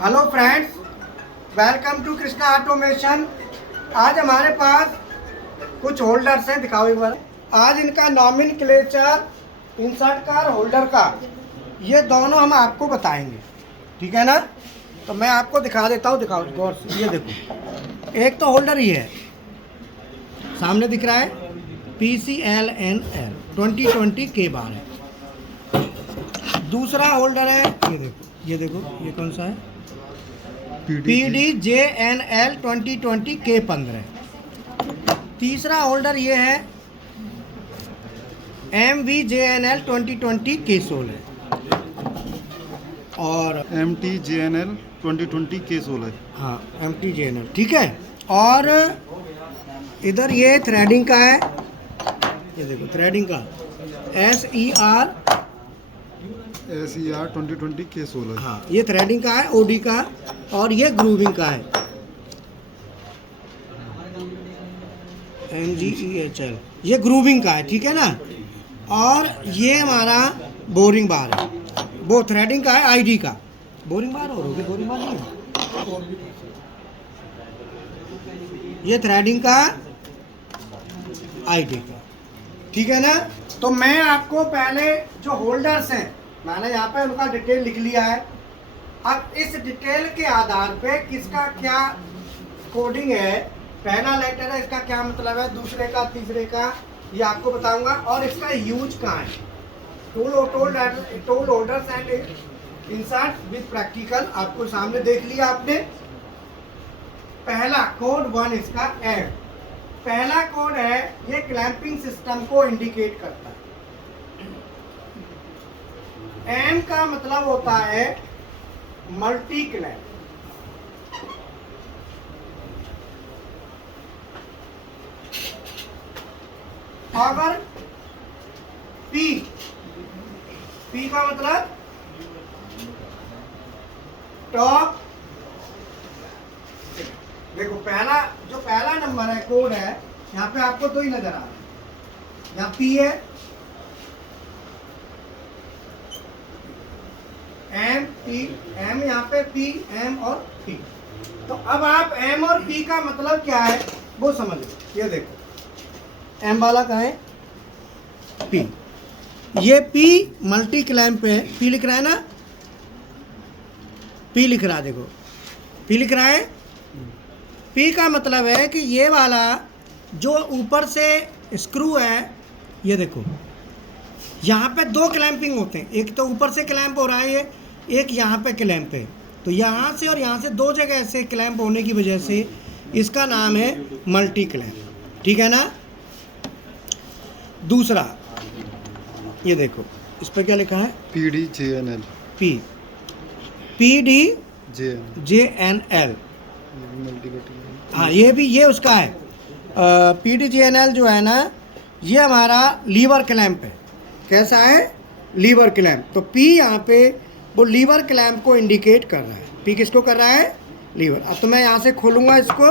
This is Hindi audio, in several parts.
Hello friends, welcome to Krishna automation. आज हमारे पास कुछ होल्डर्स हैं, दिखाओ एक बार। आज इनका नॉमेनक्लेचर इंसर्ट का और होल्डर का ये दोनों हम आपको बताएंगे, ठीक है ना। तो मैं आपको दिखा देता हूँ, दिखाओ गौर से। ये देखो, एक तो होल्डर ही है, सामने दिख रहा है PCLNL 2020 के बार है। दूसरा होल्डर है, ये देखो ये कौन सा है, PDJNL 2020 K15। तीसरा होल्डर ये है MVJNL 2020 K16 और MTJNL 2020 K16। हाँ, MTJNL, ठीक है। और इधर ये थ्रेडिंग का है, ये देखो थ्रेडिंग का SER 2020 K16। हाँ, ये थ्रेडिंग का है, OD का, और ये ग्रूविंग का है MGEHL, ये ग्रूविंग का है, ठीक है ना। और ये हमारा बोरिंग बार है, वो थ्रेडिंग का है, ID का। बोरिंग बार और होगी, बोरिंग बार नहीं है, ये थ्रेडिंग का, ID का, ठीक है ना। तो मैं आपको पहले जो होल्डर्स हैं, मैंने यहाँ पे उनका डिटेल लिख लिया है। अब इस डिटेल के आधार पे किसका क्या कोडिंग है, पहला लेटर है, इसका क्या मतलब है, दूसरे का, तीसरे का, ये आपको बताऊंगा। और इसका यूज कहाँ है, tool holders and insert with practical, आपको सामने देख लिया आपने। पहला कोड 1 इसका एम, पहला कोड है, ये क्लैंपिंग सिस्टम को इंडिकेट करता है। एम का मतलब होता है मल्टी क्लैंप। अगर पी का मतलब टॉप, देखो पहला नंबर है, कोड है, यहाँ पे आपको दो ही नजर आ रहा है, यहाँ P है, M यहाँ पे P, M और P। तो अब आप M और P का मतलब क्या है वो समझ लो। ये देखो M वाला कहाँ है, P, ये P मल्टी क्लैंप पे है, P लिख रहा है ना, P लिख रहा है, देखो P लिख रहा है। P का मतलब है कि ये वाला जो ऊपर से स्क्रू है, ये देखो यहाँ पे दो क्लैंपिंग होते हैं, एक तो ऊपर से क्लैंप हो रहा है, ये एक यहाँ पे क्लैंप है। तो यहाँ से और यहाँ से दो जगह से क्लैंप होने की वजह से इसका नाम है मल्टी क्लैंप, ठीक है ना। दूसरा ये देखो, इस पर क्या लिखा है, PDJNL। PDJNL, हाँ ये उसका है। PDJNL जो है ना, ये हमारा लीवर क्लैंप है। कैसा है, लीवर क्लैंप। तो P यहाँ पे वो लीवर क्लैंप को इंडिकेट कर रहा है। P किसको कर रहा है, लीवर। अब तो मैं यहाँ से खोलूँगा इसको,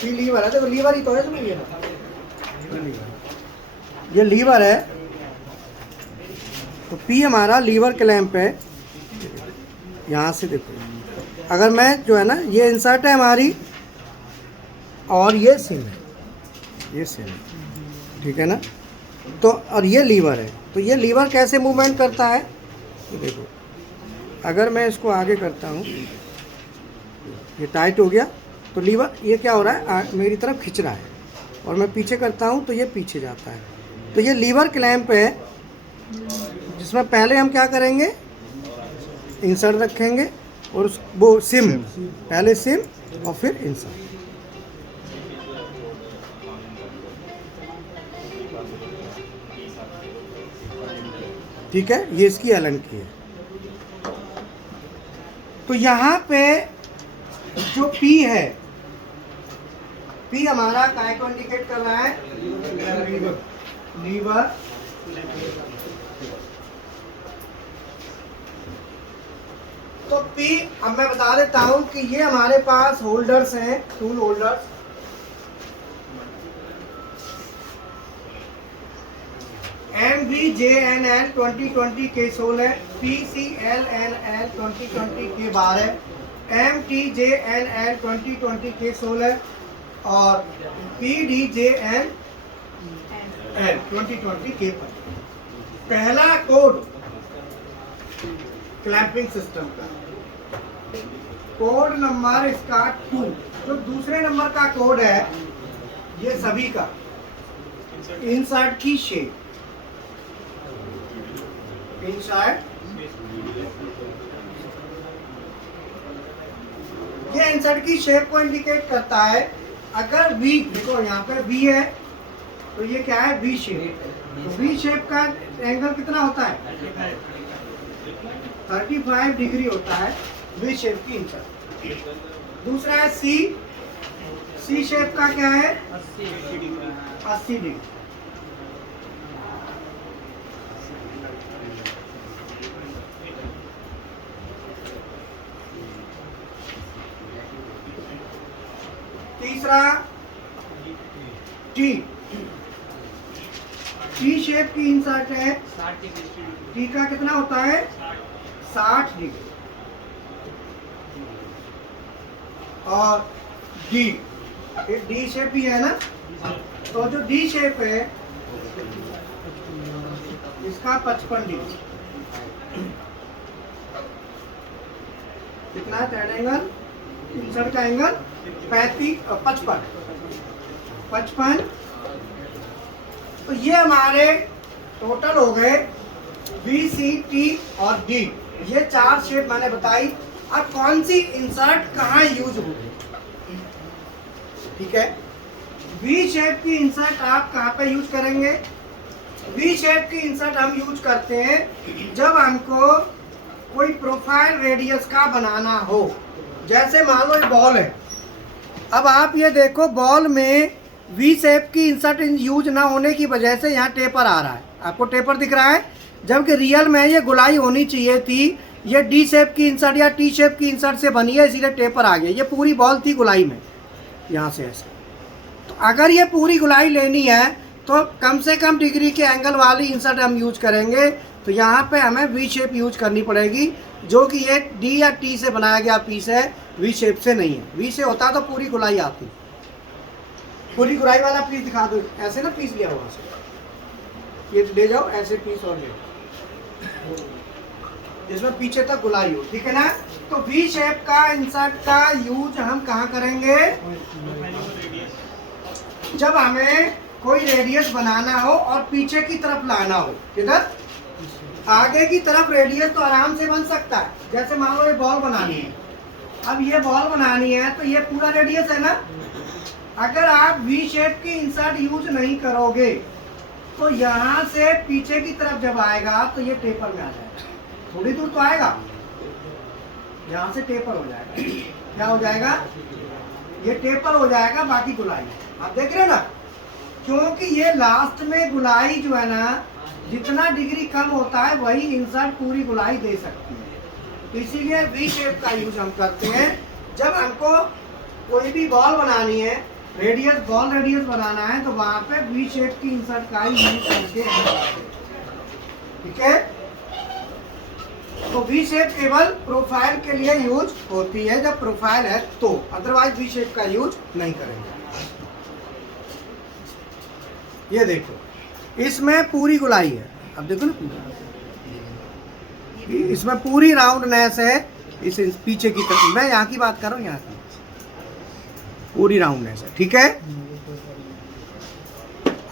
P लीवर है, देखो लीवर ही तो है इसमें, ये लीवर है। तो P हमारा लीवर क्लैंप है। यहाँ से देखो, अगर मैं जो है ना, ये इंसर्ट है हमारी और ये सिम है, ये सिम है, ठीक है ना। तो और ये लीवर है। तो ये लीवर कैसे मूवमेंट करता है, तो देखो अगर मैं इसको आगे करता हूँ, ये टाइट हो गया, तो लीवर ये क्या हो रहा है, मेरी तरफ खिंच रहा है, और मैं पीछे करता हूँ तो ये पीछे जाता है। तो ये लीवर क्लैंप है, जिसमें पहले हम क्या करेंगे, इंसर्ट रखेंगे और वो सिम, पहले सिम और फिर इंसर्ट। ठीक है, ये इसकी एलन की है। तो यहाँ पे जो P है, P हमारा काय को इंडिकेट कर रहा है, लीवर। तो P, अब मैं बता देता हूं कि ये हमारे पास होल्डर्स हैं, टूल होल्डर्स। MVJNL 2020 K16 है, PCLNL 2020 K12 है, MTJNL 2020 K16 और PDJNL 2020 K15। पहला कोड क्लैंपिंग सिस्टम का कोड नंबर इसका 2। जो दूसरे नंबर का कोड है ये सभी का इंसर्ट की शेप, इंसर्ट ये इंसर्ट की शेप को इंडिकेट करता है। अगर वी, देखो यहाँ पे वी है तो ये क्या है, वी शेप। तो वी शेप का एंगल कितना होता है, 35 डिग्री होता है वी शेप की इंसर्ट। दूसरा है सी, सी शेप का क्या है, 80 डिग्री। तीसरा टी, टी शेप की इंसर्ट है, टी का कितना होता है, 60 डिग्री। और डी, डी शेप भी है ना, तो जो डी शेप है इसका 55 डिग्री। कितना है थर्ड एंगल, इंसर्ट का एंगल 55। तो ये हमारे टोटल हो गए बी, सी, टी और डी। ये 4 शेप मैंने बताई। अब कौन सी इंसर्ट कहाँ यूज होगी, ठीक है। वी शेप की इंसर्ट आप कहाँ पे यूज करेंगे, वी शेप की इंसर्ट हम यूज करते हैं जब हमको कोई प्रोफाइल रेडियस का बनाना हो। जैसे मान लो ये बॉल है, अब आप ये देखो बॉल में वी शेप की इंसर्ट यूज ना होने की वजह से यहाँ टेपर आ रहा है, आपको टेपर दिख रहा है, जबकि रियल में ये गुलाई होनी चाहिए थी। ये डी शेप की इंसर्ट या टी शेप की इंसर्ट से बनी है, इसीलिए टेपर आ गया। ये पूरी बॉल थी गुलाई में, यहाँ से ऐसे। तो अगर ये पूरी गुलाई लेनी है तो कम से कम डिग्री के एंगल वाली इंसर्ट हम यूज करेंगे। तो यहाँ पे हमें वी शेप यूज करनी पड़ेगी, जो कि ये डी या टी से बनाया गया पीस है, वी शेप से नहीं है। वी से होता तो पूरी गुलाई आती। पूरी गुलाई वाला पीस दिखा दो, ऐसे ना पीस लिया वहाँ से, ये ले जाओ ऐसे पीस और ले जाओ, इसमें पीछे तक गुलाई हो, ठीक है ना। तो वी शेप का इंसर्ट का यूज हम कहाँ करेंगे, जब हमें कोई रेडियस बनाना हो और पीछे की तरफ लाना हो। किधर, आगे की तरफ रेडियस तो आराम से बन सकता है। जैसे मान लो ये बॉल बनानी है, अब ये बॉल बनानी है तो ये पूरा रेडियस है ना। अगर आप वी शेप की इंसर्ट यूज नहीं करोगे तो यहाँ से पीछे की तरफ जब आएगा तो ये टेपर में आ जाएगा, थोड़ी दूर तो आएगा, यहाँ से टेपर हो जाएगा। क्या हो जाएगा, ये टेपर हो जाएगा, बाकी गुलाई। आप देख रहे हैं ना, क्योंकि ये लास्ट में गुलाई जो है ना, जितना डिग्री कम होता है वही इंसर्ट पूरी गुलाई दे सकती है। तो इसीलिए वी शेप का यूज हम करते हैं जब हमको कोई भी बॉल बनानी है, रेडियस, बॉल रेडियस बनाना है, तो वहां पे वी शेप की इंसर्ट का ही यूज करके हम करते हैं, ठीक है। तो वी शेप केवल प्रोफाइल के लिए यूज होती है, जब प्रोफाइल है तो, अदरवाइज वी शेप का यूज नहीं करेंगे। ये देखो इसमें पूरी गुलाई है, अब देखो ना पूरा, इसमें पूरी राउंडनेस है। इस पीछे की तरफ, मैं यहाँ की बात कर रहा हूँ, यहाँ की पूरी राउंडनेस है, ठीक है।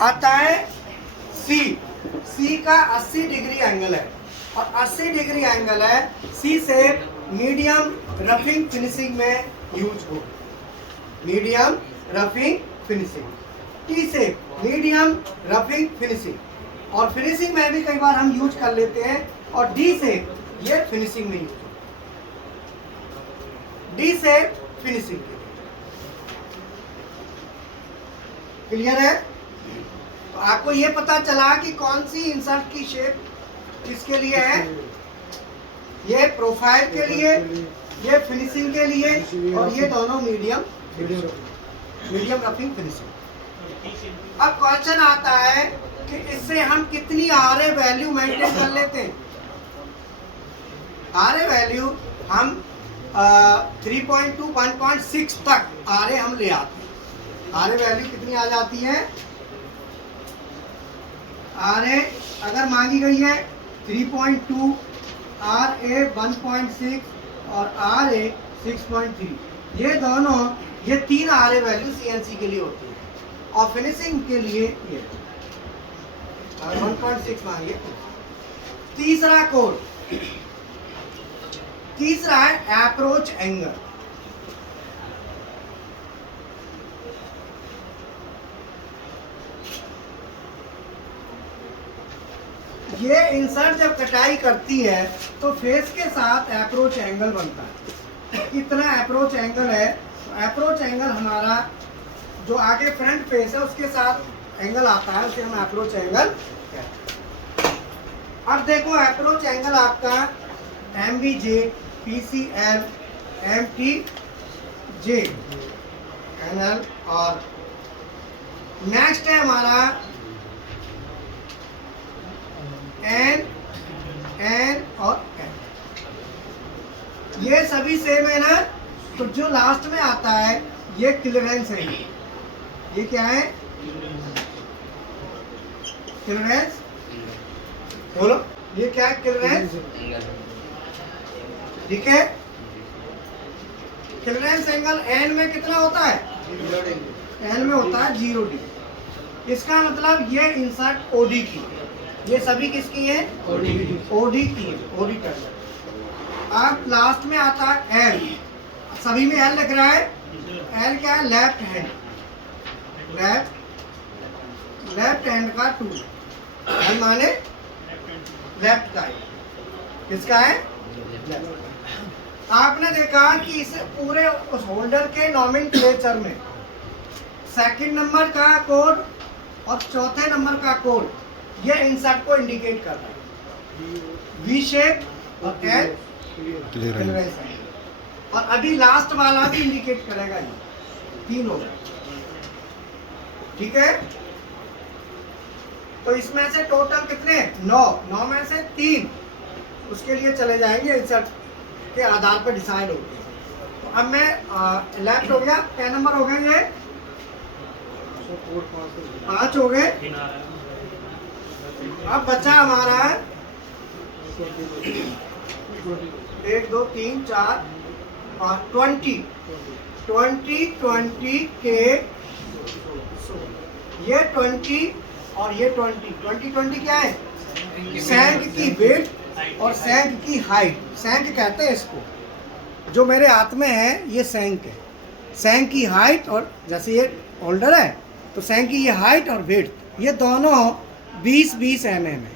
आता है सी, सी का 80 डिग्री एंगल है, और 80 डिग्री एंगल है, सी से मीडियम रफिंग फिनिशिंग में यूज हो, मीडियम रफिंग फिनिशिंग। टी से मीडियम रफिंग फिनिशिंग, और फिनिशिंग में भी कई बार हम यूज कर लेते हैं। और डी से ये फिनिशिंग में यूज हो, डी से फिनिशिंग। क्लियर है। तो आपको ये पता चला कि कौन सी इंसर्ट की शेप किसके लिए है, ये प्रोफाइल के लिए, ये फिनिशिंग के लिए, और ये दोनों मीडियम रफिंग फिनिशिंग। अब क्वेश्चन आता है कि इससे हम कितनी आरए वैल्यू मेंटेन कर लेते हैं। आरए वैल्यू हम 3.2 1.6 तक RA हम ले आते हैं। RA वैल्यू कितनी आ जाती है? RA अगर मांगी गई है 3.2, RA 1.6 और RA 6.3, ये दोनों, ये तीन RA वैल्यू CNC के लिए होती है। और फिनिशिंग के लिए ये 1.6 मांगिए। तीसरा कोड, तीसरा है अप्रोच एंगल। ये इंसर्ट जब कटाई करती है तो फेस के साथ अप्रोच एंगल बनता है। कितना अप्रोच एंगल है? अप्रोच एंगल हमारा जो आगे फ्रंट फेस है उसके साथ एंगल आता है, उसे हम अप्रोच एंगल कहते हैं। अब देखो अप्रोच एंगल आपका MVJ, PCL, MTJ एंगल, और नेक्स्ट है हमारा N और N। ये सभी सेम है ना? तो जो लास्ट में आता है ये क्लियरेंस है। ये क्या है? क्लियरेंस। बोलो, ये क्या है? क्लियरेंस। ठीक है। क्लियरेंस एंगल N में कितना होता है? N में होता है 0D। इसका मतलब ये इंसर्ट OD की, ये सभी किसकी है? OD की है, OD कर। अब लास्ट में आता है L, सभी में L लिख रहा है। L क्या है? लेफ्ट हैंड, लेफ्ट हैंड का टूल। L माने लेफ्ट का है। किसका है? लेफ्ट। आपने देखा कि इस पूरे उस होल्डर के नॉमेनक्लेचर में सेकंड नंबर का कोड और चौथे नंबर का कोड ये इंसर्ट को इंडिकेट कर रहा है। V शेप और L क्लियरेंस। और अभी लास्ट वाला भी इंडिकेट करेगा, ये तीन होगा। ठीक है। तो इसमें से टोटल कितने? 9 में से 3 उसके लिए चले जाएंगे, इंसर्ट के आधार पर डिसाइड होगी। तो अब मैं लेफ्ट हो गया, क्या नंबर हो गए? ये 5 हो गए। अब बचा हमारा 1 2 3 4 5 20 के ये 20 और ये 20 क्या है? सैंक की वेट और सैंक की हाइट। सैंक कहते हैं इसको, जो मेरे हाथ में है ये सैंक है। सैंक की हाइट, और जैसे ये होल्डर है तो सैंक की ये हाइट और वेट, ये दोनों 20-20 mm है।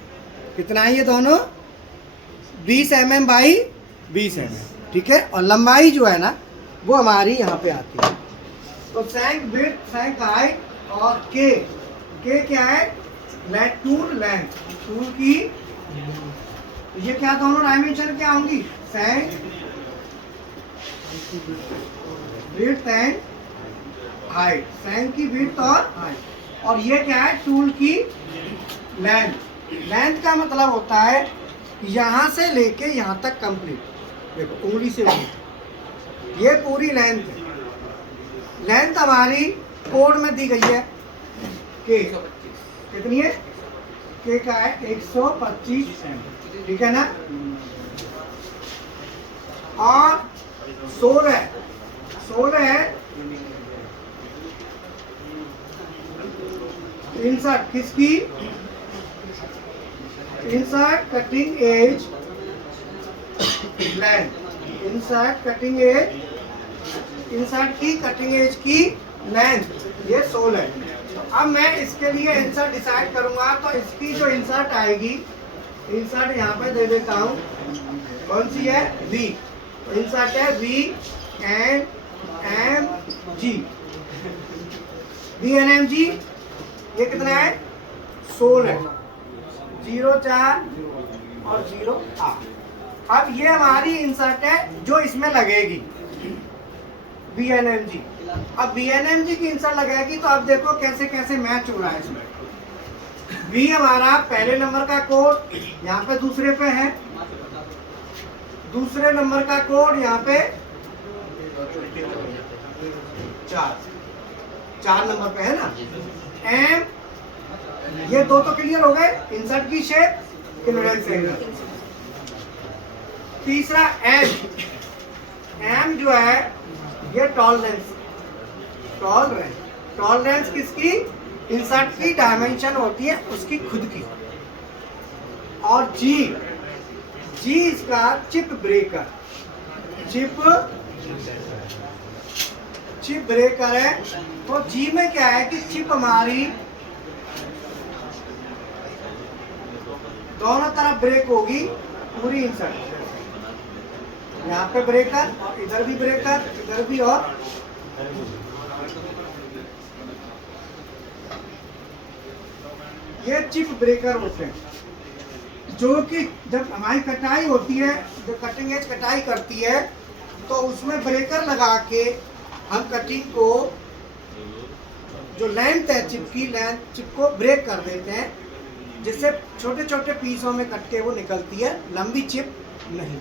कितना है ये दोनों? 20 mm बाई 20 mm। ठीक है। और लंबाई जो है ना वो हमारी यहाँ पे आती है। तो सैंक विड्थ, सैंक हाइट और के क्या है? टूल लेंथ, टूल की। ये क्या दोनों डायमेंशन क्या होंगी? सैंक विड्थ एंड हाइट, सैंक की विड्थ और हाइट। और ये क्या है? टूल की लेंथ। लेंथ का मतलब होता है यहाँ से लेके यहाँ तक कंप्लीट। देखो उंगली से उंगली, ये पूरी लेंथ है। लेंथ हमारी कोड में दी गई है के, कितनी है? के का है 125 mm। ठीक है ना। और 16 है इंसर्ट किसकी? Insert cutting edge length. Insert cutting edge, insert की कटिंग एज की लेंथ, ये 16 है। तो अब मैं इसके लिए इंसर्ट डिसाइड करूंगा, तो इसकी जो इंसर्ट आएगी, इंसर्ट यहाँ पे दे देता हूँ, कौन सी है? V। तो इंसर्ट है V and MG। V and MG ये कितना है? 16, 0 4 और 0 8। अब ये हमारी इंसर्ट है जो इसमें लगेगी, VNMG। अब VNMG की इंसर्ट लगेगी तो अब देखो कैसे कैसे मैच हो रहा है इसमें। V हमारा पहले नंबर का कोड यहाँ पे दूसरे पे है, दूसरे नंबर का कोड यहाँ पे चार नंबर पे है ना। एम, ये दो तो क्लियर हो गए, इंसर्ट की शेप, क्लियरेंस एंगल। तीसरा एम, एम जो है ये टॉलरेंस, टॉलरेंस किसकी? इंसर्ट की डायमेंशन होती है उसकी खुद की। और जी, जी इसका चिप ब्रेकर, चिप ब्रेकर है। तो जी में क्या है कि चिप हमारी दोनों तरफ ब्रेक होगी, पूरी इंसर्ट, यहाँ पे ब्रेकर और इधर भी ब्रेकर, इधर भी, और ये चिप ब्रेकर होते हैं, जो कि जब हमारी कटाई होती है, जो कटिंग एज कटाई करती है, तो उसमें ब्रेकर लगा के हम कटिंग को, जो लेंथ है चिप की, चिप को ब्रेक कर देते हैं, जिससे छोटे छोटे पीसों में कट के वो निकलती है, लंबी चिप नहीं।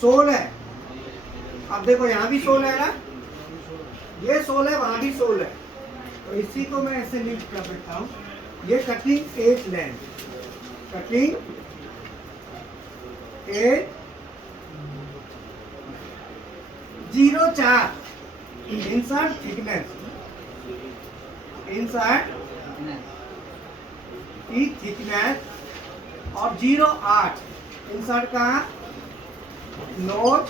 सोल है, अब देखो यहाँ भी सोल है ना, ये सोल है, वहां भी सोल है, तो इसी को मैं ऐसे लिंक कर देता हूँ। ये cutting edge length, cutting edge 0.4, insert thickness, insert की थिकनेस, और 0.8 इंसर्ट का नोच,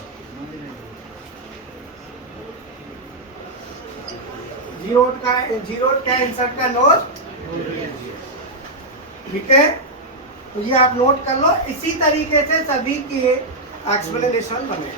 0.8 का इंसर्ट का नोच। ठीक है, तो ये आप नोट कर लो, इसी तरीके से सभी के एक्सप्लेनेशन बने।